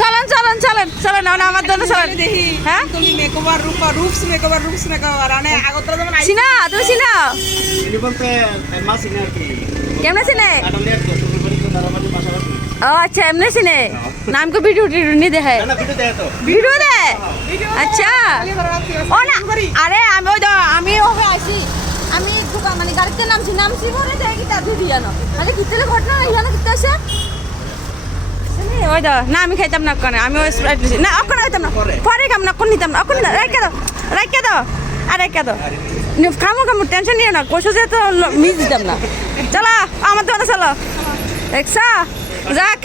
চলেন চলেন চলেন চলেন আমার জন্য চলেন। হ্যাঁ তুমি মেকওভার রূপস মেকওভার আনে আগতরা যেমন চিনা তুমি চিনা কেমনে চিনে? ও আচ্ছা এমনি চিনে নামকে ভিডিও নি দেখে ভিডিও দে আচ্ছা ও না আরে আমি ওই আমি ওকে আসি আমি মানে গাড়িতে নামছি পরে দেখি তা দুই দিয়ানো আরে কিতলে ঘটনা ইয়ানো কিতে আছে ওই না আমি খাইতাম না কোনে আমি ওই স্প্রাইট লিছি না অকন খাইতাম না পরে কাম না কোন নিতাম না অকন রাইকা দাও আর রাইকা দাও খামো টেনশন নিও না কইছো যে তো মিস দিতাম না চলো আমার দোকানে চলো দেখছা যাক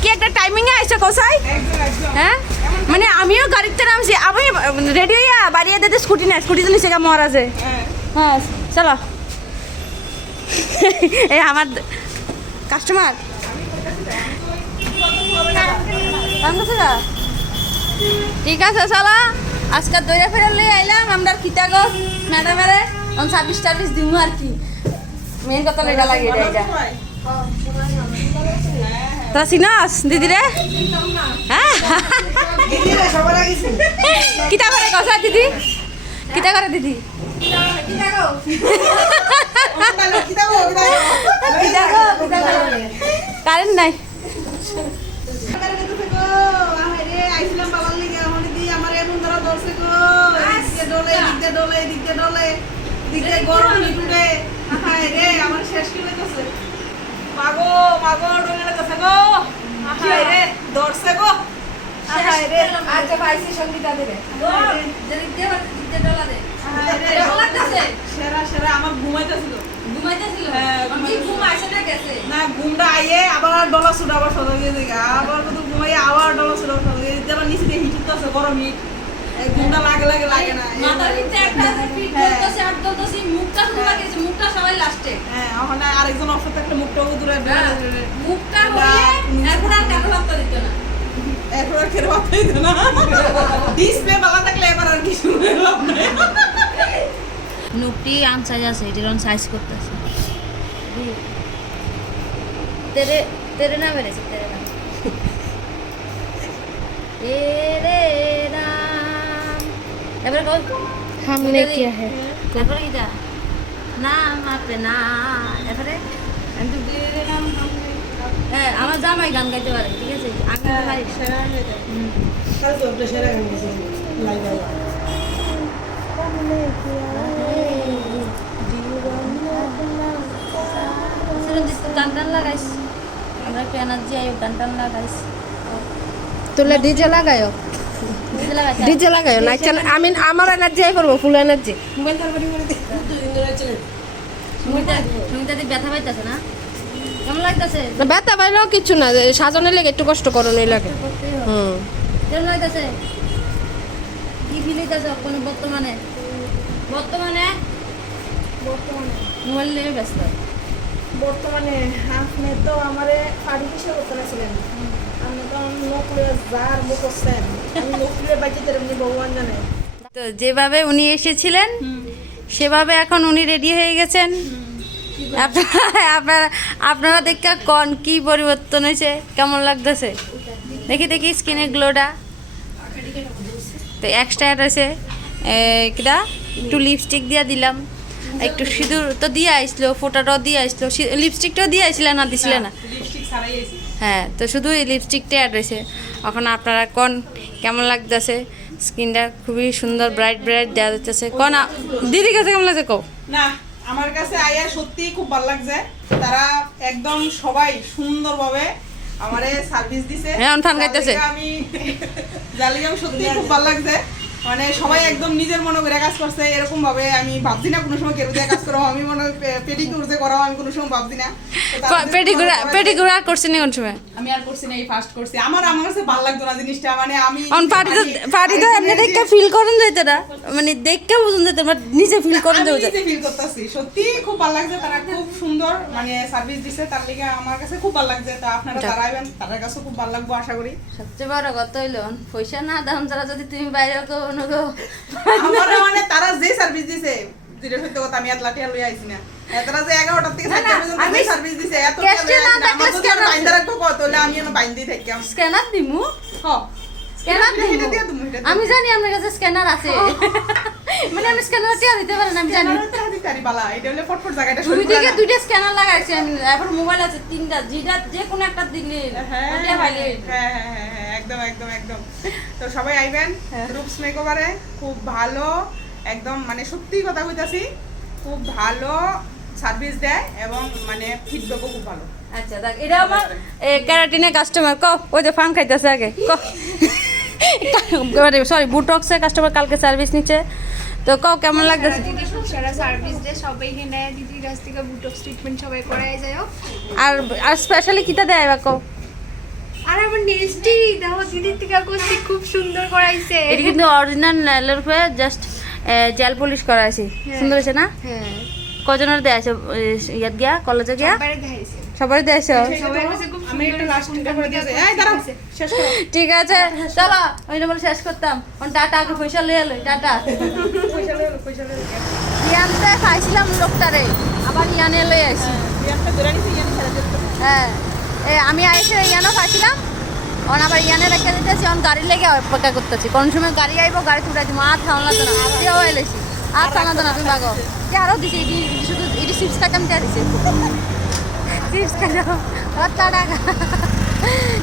কি একটা টাইমিং এ আইছো কোসাই হ্যাঁ মানে আমিও গাড়িতে নামছি আমি রেডি হইয়া বাড়িয়ে দিতে স্কুটি না স্কুটি তো নিচে গা মহারাজে হ্যাঁ চলো এই আমার কাস্টমার ঠিক আছে চলো আজকে দইরা ফেরা লই আইলাম আমরা কিতাগো ম্যাডামেরে অন সার্ভিস দিমু আর কি মেন কথা লেগা লাগে এটা তো সিনাস দিদি রে হ্যাঁ কিতা করে কথা দিদি কিতা করে দিদি কারেন্ট নাই মাগো ডোলে গেছে গো আহাই রে দর্শে গো আহাই রে আচ্ছা ভাইসি সঙ্গীতা দেবে যদি দে দিতে ডলা দে কেমন লাগতেছে সেরা আমার ঘুমাইতেছিল আমি ঘুম আসে না গেছে না ঘুমটা আইয়ে আবার ডলা সুডা আবার সদা গিয়ে দেখে আবার কত ঘুমাইয়ে আবার ডলা সুডা সদা গিয়ে যেটা নিচে দিয়ে হিট করতেছে গরম হিট এই ঘুমটা লাগে না মাথার ভিতরে একটা ফিট করতেছে আর দলতেছি মুখটা শুনবা গেছে মুখটা সবাই লাস্টে হ্যাঁ ওখানে আরেকজন অফিসে একটা মুখটাও দূরে মুখটা হইয়ে এখন আর কাটো ভাবতে দিত না এখন আর খেতে পারতেই তো না ডিসপ্লে বালা থাকলে এবার আর কিছু লাভ নাই নুকটি আনসাইজ আছে এটার সাইজ করতেছে तेरे नाम मेरे से तेरे नाम तेरे नाम এবারে কল हमने किया है এবারে কিটা নাম আপে না এবারে আমি তো তেরে নাম হ্যাঁ আমার জামাই গান গাইতে পারে ঠিক আছে আমি তো পারি সেরা হয়ে যায় কাল তো একটা সেরা গান গেছে লাইভ গান টান লাগাইস আমরা একটু এনার্জি আইও গান টান লাগাইস তোলে ডিজে লাগায়ো বুঝে লাগাইস ডিজে লাগায়ো না আমি আমার এনার্জি আই করবো ফুল এনার্জি মোবাইল তারপরে করে দে দুই দিন ধরে চলে সুমিতা দি ব্যথা পাইতাছে না কেমন লাগতাছে না ব্যথা পাইলেও কিছু না সাজানোর লেগে একটু কষ্ট করোনই লাগে হুম কেমন লাগতাছে কি ফিল হইতাছে কোন বর্তমানে মোবাইল নিয়ে ব্যস্ত বর্তমানে আপনি তো আমারে পাড়ি কিসে করতে নাছিলেন আপনি তো নকলে যার মুখ করছেন আমি নকলে বাজিতে এমনি ভগবান জানে তো যেভাবে উনি এসেছিলেন সেভাবে এখন উনি রেডি হয়ে গেছেন আপনারা দেখে কোন কি পরিবর্তন হয়েছে কেমন লাগতেছে দেখি স্কিনের গ্লোটা তো এক্সট্রা অ্যাড হয়েছে কিটা একটু লিপস্টিক দিয়ে দিলাম একটু সিঁদুর তো দিয়ে আসলো ফোটাটাও দিয়ে আসলো লিপস্টিকটাও দিয়ে আসলে না দিছিলে না লিপস্টিক ছাড়াই আইছি হ্যাঁ তো শুধু এই লিপস্টিকটা অ্যাড হয়েছে এখন আপনারা কোন কেমন লাগতেছে স্কিনটা খুবই সুন্দর ব্রাইট দেওয়া যাচ্ছে কোন দিদি কাছে কেমন লাগছে কও না আমার কাছে আয়া সত্যি খুব ভালো লাগছে তারা একদম সবাই সুন্দরভাবে আমারে সার্ভিস দিছে হ্যাঁ, অনথান গাইতেছে। আমি জালিগাম সত্যি খুব ভালো লাগছে মানে সবাই একদম নিজের মনে করে কাজ করছে এরকম ভাবে আমি ভাবছি না কোনো সময় কেউ দিয়ে কাজ করো আমি মনে পেডিকিউর যে করাও আমি কোনো সময় ভাবছি না তো তারা পেডিকুরা করছেন কোন সময় আমি আর করছি না এই ফার্স্ট করছি আমার কাছে ভালো লাগতো না জিনিসটা মানে আমি পার্টি তো এমনি দেখে ফিল করেন যেতে না মানে দেখে বুঝুন যেতে নিজে ফিল করেন আমি যেতে নিজে ফিল করতেছি সত্যি খুব ভালো লাগছে তারা খুব সুন্দর মানে সার্ভিস দিছে তার লিগে আমার কাছে খুব ভালো লাগছে তো আপনারা দাঁড়াবেন তাদের কাছে খুব ভালো লাগবে আশা করি সবচেয়ে বড় কথা হইল পয়সা না দাম যারা যদি তুমি বাইরে গো আমার মানে তারা যে সার্ভিস দিছে যেটা সত্যি কথা আমি এত লাঠিয়া লই আইছি না তারা যে 11টা থেকে 4টা পর্যন্ত আমি যে সার্ভিস দিছে এত ক্যাশে না থাকলে স্ক্যানার বাইন্দা রাখবো কত হলে আমি এনে বাইন্দি থাকি স্ক্যানার দিমু হ স্ক্যানার এটা দিয়ে দিমু তুমি আমি জানি আপনার কাছে স্ক্যানার আছে মানে আমি স্ক্যানার টিয়া দিতে পারেন আমি জানি তারি বালা এটা হলে ফটফট জায়গাটা দুই দিকে দুইটা স্ক্যানার লাগাইছি আমি এখন মোবাইল আছে তিনটা যেটা যে কোনো একটা দিলে ওটা ভাইলে হ্যাঁ একদম একদম একদম তো সবাই আইবেন রূপস মেকওভারে খুব ভালো একদম মানে সত্যি কথা কইতাছি খুব ভালো সার্ভিস দেয় এবং মানে ফিডব্যাকও খুব ভালো আচ্ছা দেখ এটা আমার ক্যারাটিনের কাস্টমার ক ওই যে ফার্ম খাইতেছে আগে ক সরি বুটক্সের কাস্টমার কালকে সার্ভিস নিচ্ছে তো কও কেমন লাগতেছে দিদি খুব সারা সার্ভিস দেয় সবাই এখানে দিদির কাছ থেকে বুটক্স ট্রিটমেন্ট সবাই করায় যায় আর আর স্পেশালি কিটা দেয় বা কও আর আমার নেক্সটই দেখো দিদির থেকে করছি খুব সুন্দর করাইছে এটা কিন্তু অরিজিনাল নেলের উপরে জাস্ট জেল পলিশ করা আছে সুন্দর আছে না হ্যাঁ কজনের দেয় আছে ইয়াত গিয়া কলেজে গিয়া সবাই দেখাইছে সবাই দেয়ছ সবাই বলছে খুব আমি সুন্দর একটা লাস্ট এটা করে দিয়েছি এই দাঁড়াও শেষ করো ঠিক আছে চলো ওই বলে শেষ করতাম টাটা আগে পয়সা লইয়া লই টাটা পয়সা লয়ে ইয়ানতে পাইছিলাম লোকটারে আবার ইয়ানে লই আইছি একটা ধরে নিছি ইয়ানি ছেড়ে দিতে হ্যাঁ আমি আইসে ইয়ানও পাইছিলাম অন আবার ইয়ানে রেখে দিতেছি অন গাড়ি লেগে অপেক্ষা করতেছি কোন সময় গাড়ি আইব গাড়ি তুলে দিব আর থামলা তো না দিও এলেছি আর থামলা তো না তুমি বাগো যে আরও দিছি এটি শুধু এটি চিপস খাইতাম দিয়ে দিছে চিপস খাইতাম টাটা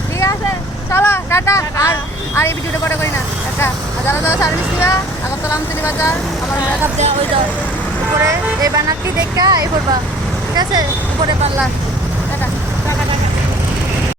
ঠিক আছে চলো টাটা আর এই ভিডিওটা পরে করি না টাটা আর যারা যারা সার্ভিস দিবা আগরতলা আমতলি বাজার আমার মেকআপ দেওয়া ওই যাও উপরে এই ব্যানারটি দেখা এই করবা ঠিক আছে উপরে পারলা